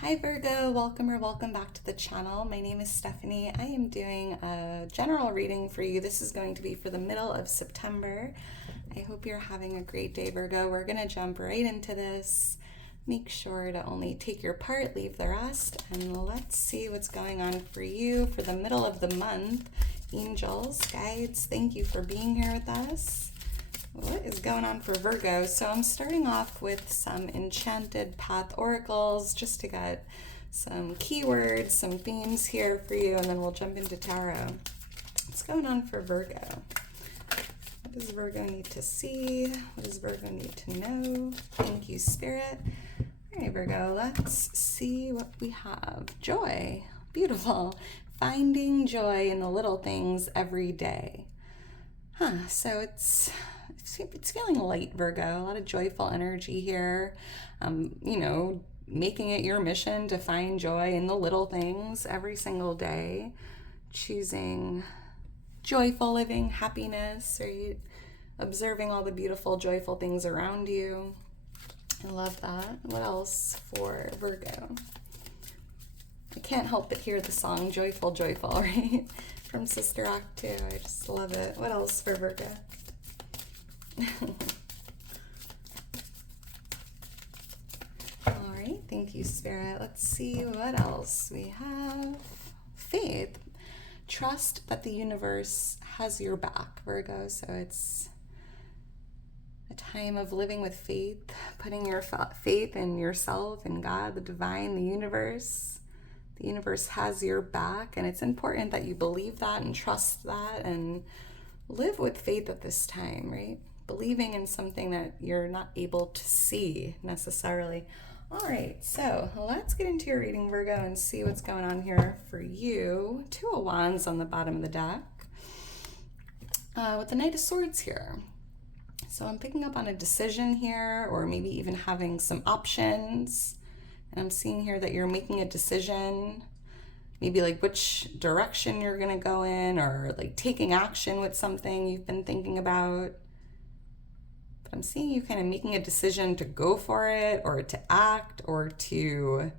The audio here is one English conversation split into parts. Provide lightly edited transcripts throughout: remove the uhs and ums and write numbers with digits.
Hi Virgo, welcome or welcome back to the channel. My name is Stephanie. I am doing a general reading for you. This is going to be for the middle of September. I hope you're having a great day, Virgo. We're going to jump right into this. Make sure to only take your part, leave the rest, and let's see what's going on for you for the middle of the month. Angels, guides, thank you for being here with us. What is going on for Virgo? So I'm starting off with some Enchanted Path oracles just to get some keywords, some themes here for you, and then we'll jump into tarot. What's going on for Virgo? What does Virgo need to see? What does Virgo need to know? Thank you, Spirit. All right, Virgo, let's see what we have. Joy. Beautiful. Finding joy in the little things every day. So it's feeling light, Virgo. A lot of joyful energy here. Making it your mission to find joy in the little things every single day. Choosing joyful living, happiness, right? Observing all the beautiful, joyful things around you. I love that. What else for Virgo? I can't help but hear the song Joyful, Joyful, right? From Sister Act 2. I just love it. What else for Virgo? All right, thank you, Spirit. Let's see what else we have. Faith. Trust that the universe has your back, Virgo. So it's a time of living with faith, putting your faith in yourself, in God, the divine, the universe. The universe has your back, and it's important that you believe that and trust that and live with faith at this time, right? Believing in something that you're not able to see necessarily. All right, so let's get into your reading, Virgo, and see what's going on here for you. Two of Wands on the bottom of the deck with the Knight of Swords here. So I'm picking up on a decision here, or maybe even having some options. And I'm seeing here that you're making a decision, maybe like which direction you're going to go in, or like taking action with something you've been thinking about. But I'm seeing you kind of making a decision to go for it, or to act, or to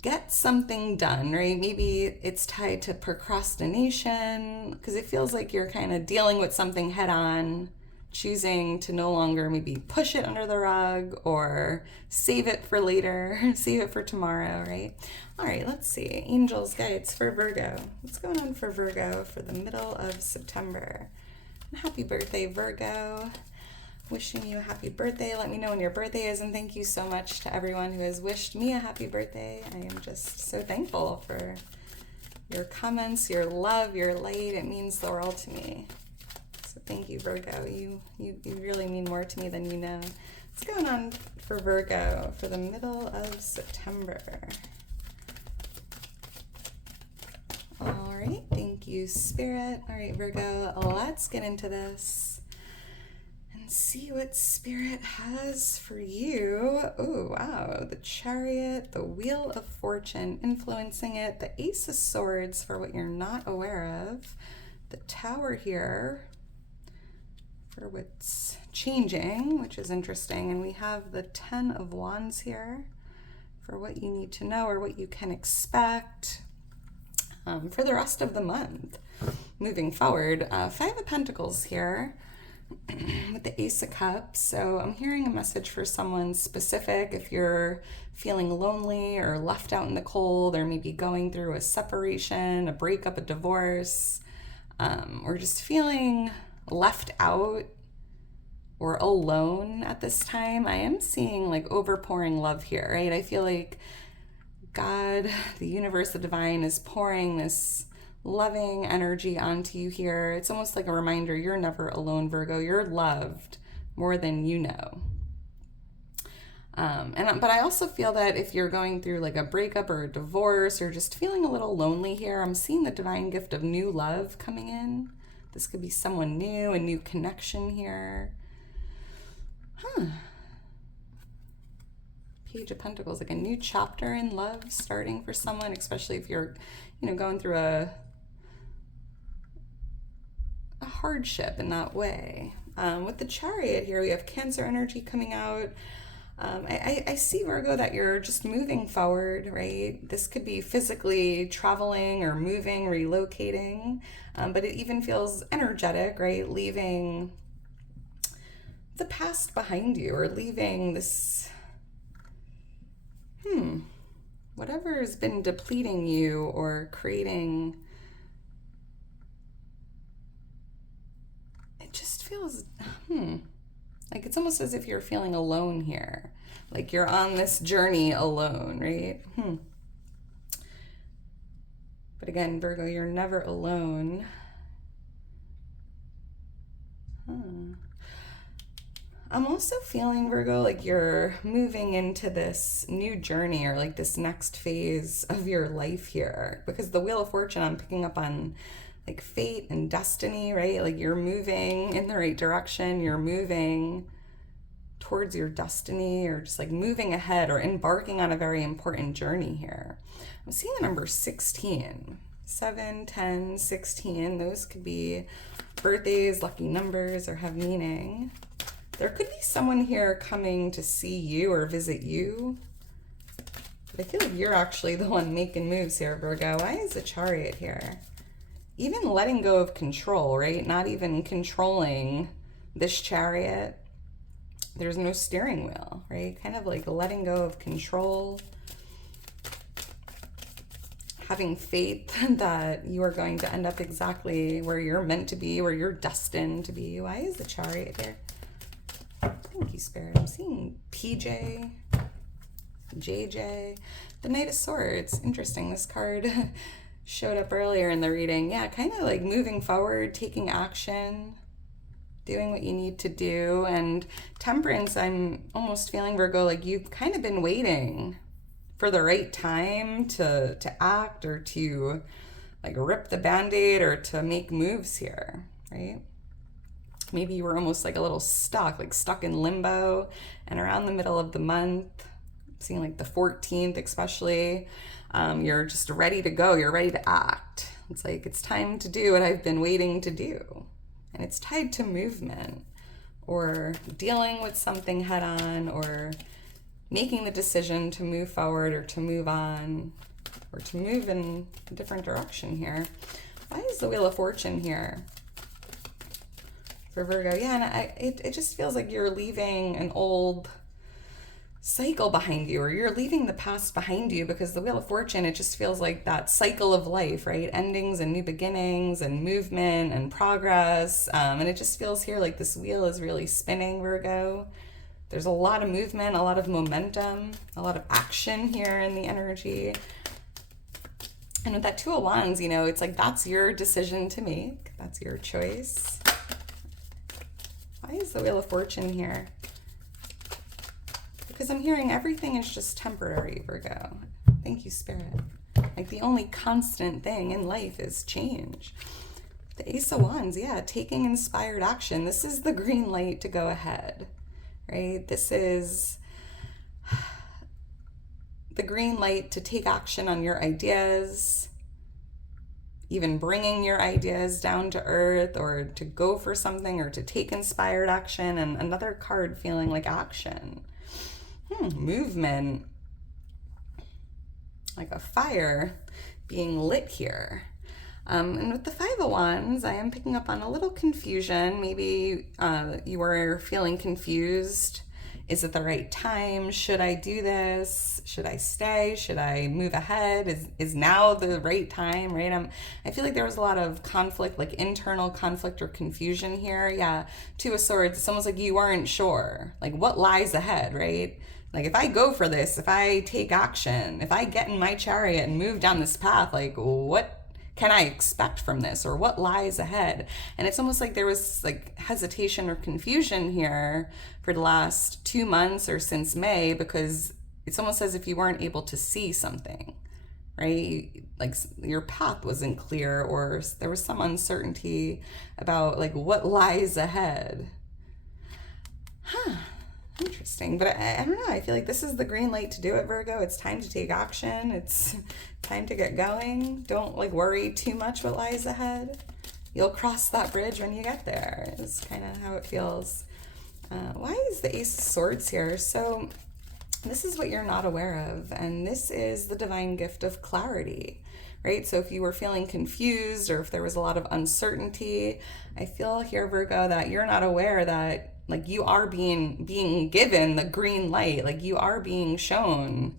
get something done, right? Maybe it's tied to procrastination, because it feels like you're kind of dealing with something head on, choosing to no longer maybe push it under the rug or save it for later, save it for tomorrow, right? All right, let's see. Angels, guides for Virgo. What's going on for Virgo for the middle of September? And happy birthday, Virgo. Wishing you a happy birthday. Let me know when your birthday is, and thank you so much to everyone who has wished me a happy birthday. I am just so thankful for your comments, your love, your light. It means the world to me. So thank you, Virgo. You really mean more to me than you know. What's going on for Virgo for the middle of September? All right, thank you, Spirit. All right, Virgo, let's get into this and see what Spirit has for you. Oh, wow, the Chariot, the Wheel of Fortune influencing it, the Ace of Swords for what you're not aware of, the Tower here for what's changing, which is interesting. And we have the 10 of Wands here for what you need to know or what you can expect for the rest of the month. Moving forward, 5 of Pentacles here with the Ace of Cups. So I'm hearing a message for someone specific. If you're feeling lonely or left out in the cold, or maybe going through a separation, a breakup, a divorce, or just feeling left out or alone at this time, I am seeing like overpouring love here, right? I feel like God, the universe, the divine is pouring this loving energy onto you here. It's almost like a reminder you're never alone, Virgo. You're loved more than you know. But I also feel that if you're going through like a breakup or a divorce or just feeling a little lonely here, I'm seeing the divine gift of new love coming in. This could be someone new, a new connection here. Page of Pentacles, like a new chapter in love starting for someone, especially if you're, going through a hardship in that way. With the Chariot here, we have Cancer energy coming out. I see, Virgo, that you're just moving forward, right? This could be physically traveling or moving, relocating, but it even feels energetic, right? Leaving the past behind you, or leaving this, whatever has been depleting you or creating. It just feels, like it's almost as if you're feeling alone here. Like you're on this journey alone, right? But again, Virgo, you're never alone. I'm also feeling, Virgo, like you're moving into this new journey, or like this next phase of your life here. Because the Wheel of Fortune, I'm picking up on like fate and destiny, right? Like you're moving in the right direction. You're moving towards your destiny, or just like moving ahead or embarking on a very important journey here. I'm seeing the number 16. 7, 10, 16. Those could be birthdays, lucky numbers, or have meaning. There could be someone here coming to see you or visit you. But I feel like you're actually the one making moves here, Virgo. Why is the Chariot here? Even letting go of control, right? Not even controlling this Chariot. There's no steering wheel, right? Kind of like letting go of control. Having faith that you are going to end up exactly where you're meant to be, where you're destined to be. Why is the Chariot here? Thank you, Spirit. I'm seeing PJ, JJ, the Knight of Swords. Interesting. This card showed up earlier in the reading. Yeah, kind of like moving forward, taking action, doing what you need to do. And Temperance, I'm almost feeling, Virgo, like you've kind of been waiting for the right time to act, or to like rip the Band-Aid, or to make moves here, right? Maybe you were almost like a little stuck, like stuck in limbo. And around the middle of the month, seeing like the 14th especially, you're just ready to go. You're ready to act. It's like, it's time to do what I've been waiting to do. And it's tied to movement, or dealing with something head on, or making the decision to move forward, or to move on, or to move in a different direction here. Why is the Wheel of Fortune here for Virgo? Yeah, and it just feels like you're leaving an old cycle behind you, or you're leaving the past behind you, because the Wheel of Fortune, it just feels like that cycle of life, right? Endings and new beginnings and movement and progress. And it just feels here like this wheel is really spinning, Virgo. There's a lot of movement, a lot of momentum, a lot of action here in the energy. And with that Two of Wands, you know, it's like that's your decision to make. That's your choice. Why is the Wheel of Fortune here? Because I'm hearing everything is just temporary, Virgo. Thank you, Spirit. Like the only constant thing in life is change. The Ace of Wands, yeah, taking inspired action. This is the green light to go ahead, right? This is the green light to take action on your ideas, even bringing your ideas down to earth, or to go for something, or to take inspired action. And another card feeling like action. Movement, like a fire being lit here. And with the Five of Wands, I am picking up on a little confusion. Maybe you were feeling confused. Is it the right time? Should I do this? Should I stay? Should I move ahead? Is now the right time, right? I feel like there was a lot of conflict, like internal conflict or confusion here. Yeah, Two of Swords, it's almost like you weren't sure, like what lies ahead, right? Like if I go for this, if I take action, if I get in my chariot and move down this path, like what can I expect from this, or what lies ahead? And it's almost like there was like hesitation or confusion here for the last 2 months or since May, because it's almost as if you weren't able to see something, right? Like your path wasn't clear, or there was some uncertainty about like what lies ahead. Interesting. But I don't know. I feel like this is the green light to do it, Virgo. It's time to take action. It's time to get going. Don't like worry too much what lies ahead. You'll cross that bridge when you get there. It's kind of how it feels. Why is the Ace of Swords here? So This is what you're not aware of, and this is the divine gift of clarity, right? So if you were feeling confused or if there was a lot of uncertainty, I feel here, Virgo, that you're not aware that like you are being given the green light, like you are being shown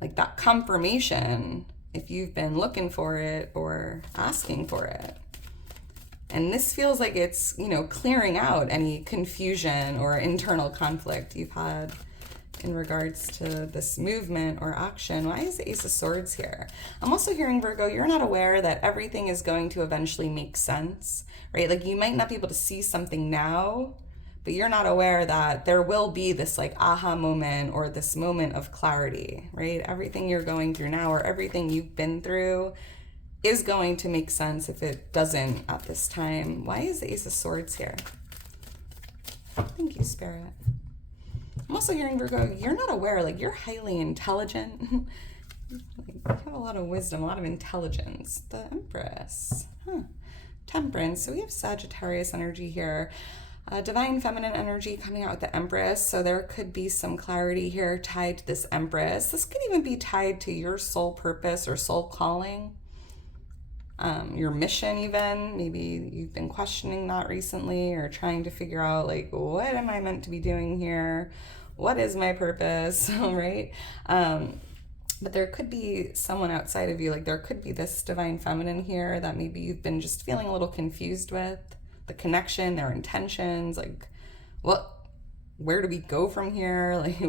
like that confirmation if you've been looking for it or asking for it. And this feels like it's, you know, clearing out any confusion or internal conflict you've had in regards to this movement or action. Why is the Ace of Swords here? I'm also hearing, Virgo, you're not aware that everything is going to eventually make sense, right? Like you might not be able to see something now, but you're not aware that there will be this like aha moment or this moment of clarity, right? Everything you're going through now or everything you've been through is going to make sense if it doesn't at this time. Why is the Ace of Swords here? Thank you, Spirit. I'm also hearing, Virgo, you're not aware, like you're highly intelligent. You have a lot of wisdom, a lot of intelligence. The Empress. Temperance. So we have Sagittarius energy here. Divine feminine energy coming out with the Empress. So there could be some clarity here tied to this Empress. This could even be tied to your soul purpose or soul calling. Your mission even. Maybe you've been questioning that recently or trying to figure out like, what am I meant to be doing here? What is my purpose, right? But there could be someone outside of you, like there could be this divine feminine here that maybe you've been just feeling a little confused with. The connection, their intentions, like where do we go from here? Like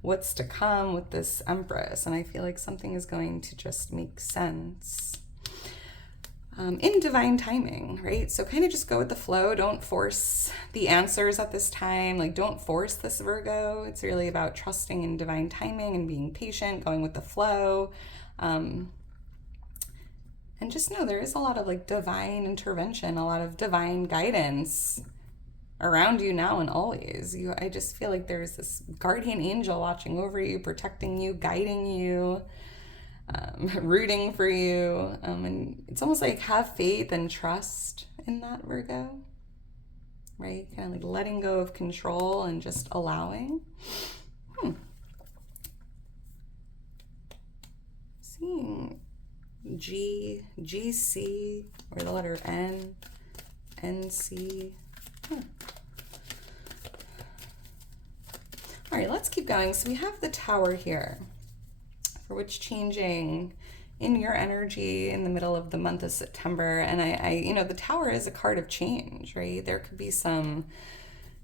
what's to come with this Empress? And I feel like something is going to just make sense. In divine timing, right? So kind of just go with the flow. Don't force the answers at this time. Like don't force this, Virgo. It's really about trusting in divine timing and being patient, going with the flow. And just know there is a lot of like divine intervention, a lot of divine guidance around you now and always. I just feel like there's this guardian angel watching over you, protecting you, guiding you. Rooting for you, and it's almost like have faith and trust in that, Virgo, right? Kind of like letting go of control and just allowing. Seeing GC, or the letter N, NC. All right, let's keep going. So we have the Tower here, for which changing in your energy in the middle of the month of September. And I you know, the Tower is a card of change, right? There could be some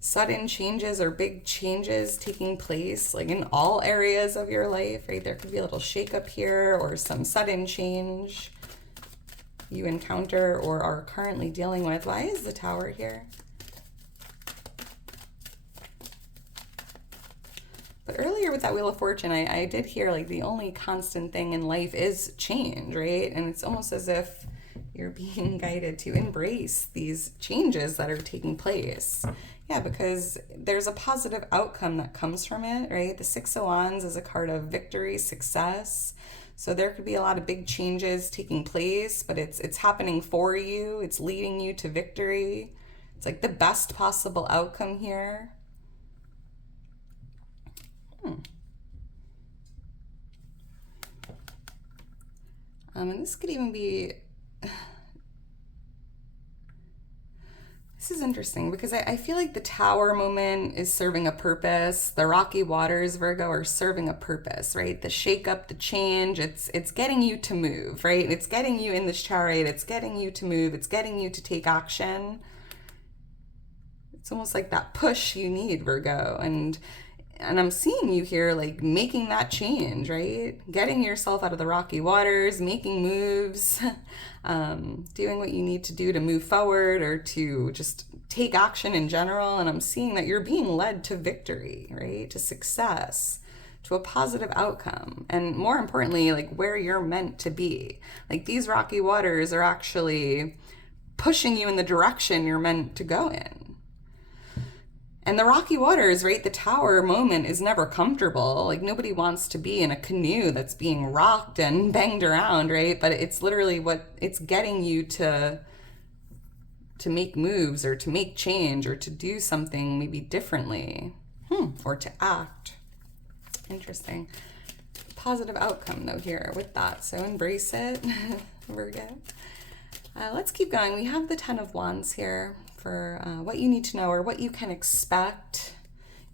sudden changes or big changes taking place, like in all areas of your life, right? There could be a little shakeup here or some sudden change you encounter or are currently dealing with. Why is the Tower here? But earlier with that Wheel of Fortune, I did hear like the only constant thing in life is change, right? And it's almost as if you're being guided to embrace these changes that are taking place. Yeah, because there's a positive outcome that comes from it, right? The Six of Wands is a card of victory, success. So there could be a lot of big changes taking place, but it's happening for you. It's leading you to victory. It's like the best possible outcome here. And this could even be, this is interesting because I feel like the Tower moment is serving a purpose. The rocky waters, Virgo, are serving a purpose, right? The shake-up, the change, it's getting you to move, right? It's getting you in this chariot. It's getting you to move. It's getting you to take action. It's almost like that push you need, Virgo. And I'm seeing you here like making that change, right? Getting yourself out of the rocky waters, making moves, doing what you need to do to move forward or to just take action in general. And I'm seeing that you're being led to victory, right? To success, to a positive outcome. And more importantly, like where you're meant to be. Like these rocky waters are actually pushing you in the direction you're meant to go in. And the rocky waters, right, the Tower moment is never comfortable. Like nobody wants to be in a canoe that's being rocked and banged around, right? But it's literally what it's getting you to make moves or to make change or to do something maybe differently or to act. Interesting. Positive outcome though here with that, so embrace it. Virgo. Let's keep going. We have the Ten of Wands here for what you need to know or what you can expect,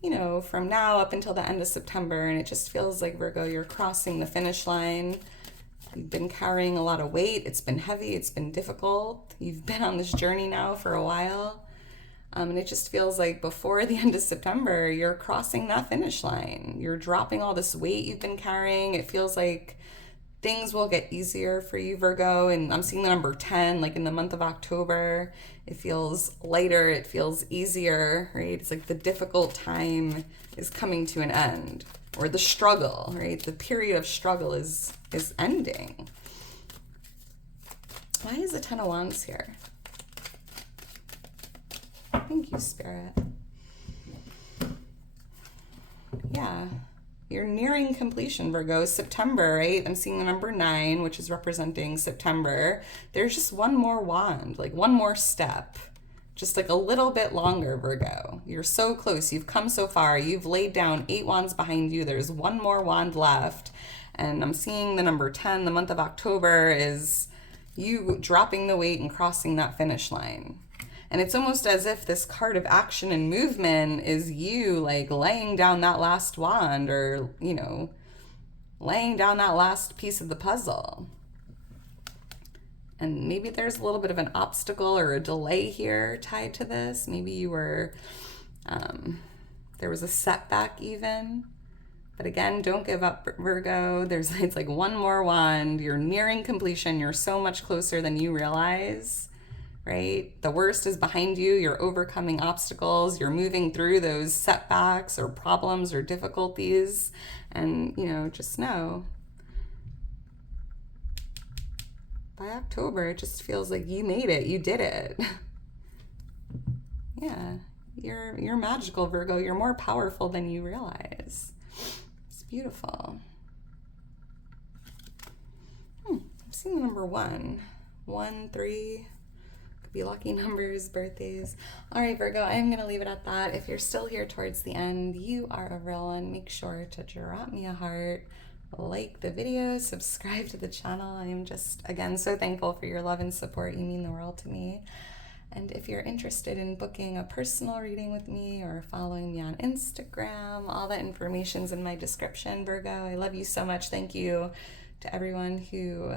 you know, from now up until the end of September. And it just feels like, Virgo, you're crossing the finish line. You've been carrying a lot of weight. It's been heavy. It's been difficult. You've been on this journey now for a while. And it just feels like before the end of September, you're crossing that finish line. You're dropping all this weight you've been carrying. It feels like things will get easier for you, Virgo. And I'm seeing the number 10, like in the month of October. It feels lighter. It feels easier, right? It's like the difficult time is coming to an end, or the struggle, right? The period of struggle is ending. Why is the Ten of Wands here? Thank you, Spirit. Yeah, you're nearing completion, Virgo. September, right? I'm seeing the number 9, which is representing September. There's just one more wand, like one more step, just like a little bit longer, Virgo. You're so close. You've come so far. You've laid down 8 wands behind you. There's one more wand left. And I'm seeing the number 10, the month of October, is you dropping the weight and crossing that finish line. And it's almost as if this card of action and movement is you like laying down that last wand, or, you know, laying down that last piece of the puzzle. And maybe there's a little bit of an obstacle or a delay here tied to this. Maybe you were, there was a setback even. But again, don't give up, Virgo. It's like one more wand. You're nearing completion. You're so much closer than you realize. Right? The worst is behind you. You're overcoming obstacles. You're moving through those setbacks or problems or difficulties. And, you know, just know, by October, it just feels like you made it. You did it. Yeah. You're magical, Virgo. You're more powerful than you realize. It's beautiful. I'm seeing the number 1. 1, 3... be lucky numbers, birthdays. All right, Virgo, I'm going to leave it at that. If you're still here towards the end, you are a real one. Make sure to drop me a heart, like the video, subscribe to the channel. I am just, again, so thankful for your love and support. You mean the world to me. And if you're interested in booking a personal reading with me or following me on Instagram, all that information's in my description, Virgo. I love you so much. Thank you to everyone who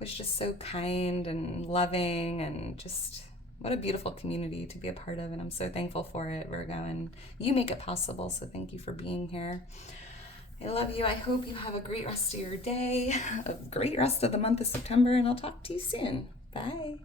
was just so kind and loving, and just what a beautiful community to be a part of. And I'm so thankful for it, Virgo, and you make it possible. So thank you for being here. I love you. I hope you have a great rest of your day, a great rest of the month of September, and I'll talk to you soon. Bye.